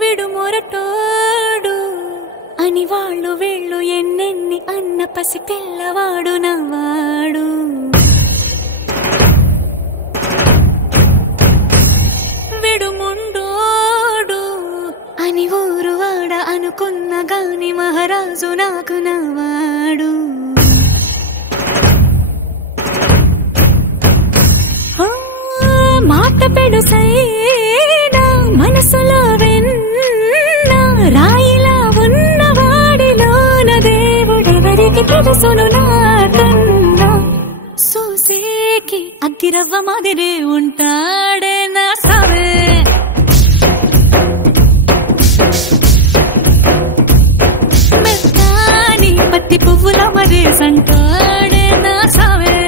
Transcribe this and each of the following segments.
విడు మొరటోడు అని వాళ్ళు వీళ్ళు ఎన్నెన్ని అన్న పసి పిల్లవాడు నవ్వాడు. విడు ముండోడు అని ఊరు వాడ అనుకున్న గాని మహారాజు నాకు నవ్వాడు. మాట పెడుసైనా మనసులో వెన్న రాయిలా ఉన్నవాడిలోన దేవుడెవరికి తెలుసును నాకన్నా. సూసేకి అగ్గిరవ్వ మాదిరి ఉంటాడే నా సావే. మెత్తాని పత్తి పువ్వుల మరి సంటాడే నా సావే.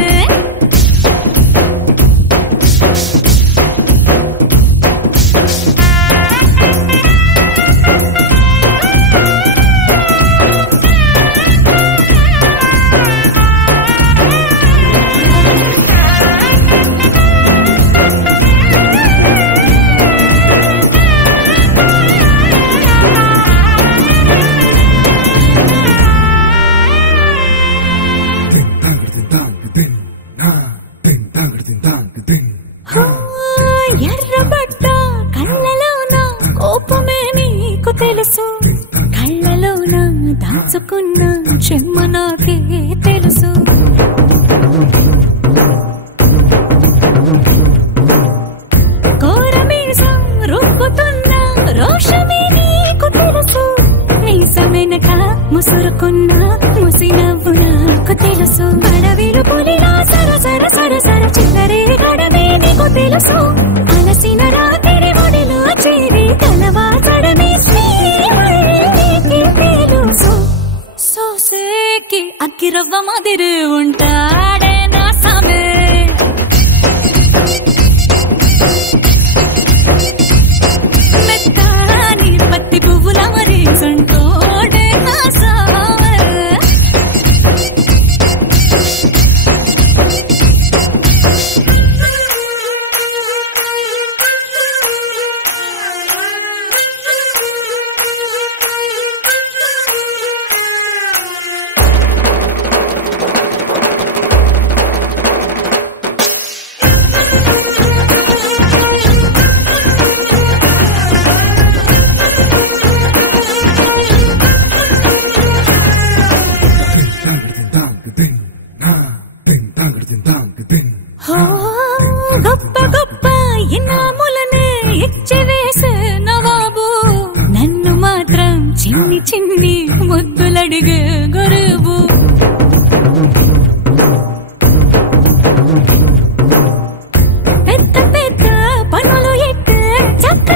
ఎర్రబడ్డ కళ్ళలోన కోపమే నీకు తెలుసు, కళ్ళలోన దాచుకున్న చెమ్మ నాకే తెలుసు. కోరమీసం రుబ్బుతున్న రోషమే నీకు తెలుసు, మీసమెనక ముసురుకున్న ముసినవ్వు నాకు తెలుసు. అడవిలు పులిలా సరసర సరసర చిల్లరే గడమే నీకు తెలుసు, అలసిన రాత్రి ఒడిలో చేరి కలవాచడమే నీకు తెలుసు. సోసేకి అగ్గిరవ్వ మాదిరి ఉంటాడే నా సామే. మెత్తాని పత్తి పువ్వుల మరి సంటోడే నా సామే. గొప్ప గొప్ప ఇనాములనే ఇచ్చి వేసే నవాబు, నన్ను మాత్రం చిన్ని చిన్ని ముద్దులడిగే గరీబు. పెద్ద పెద్ద పనులు ఎట్టే చక్క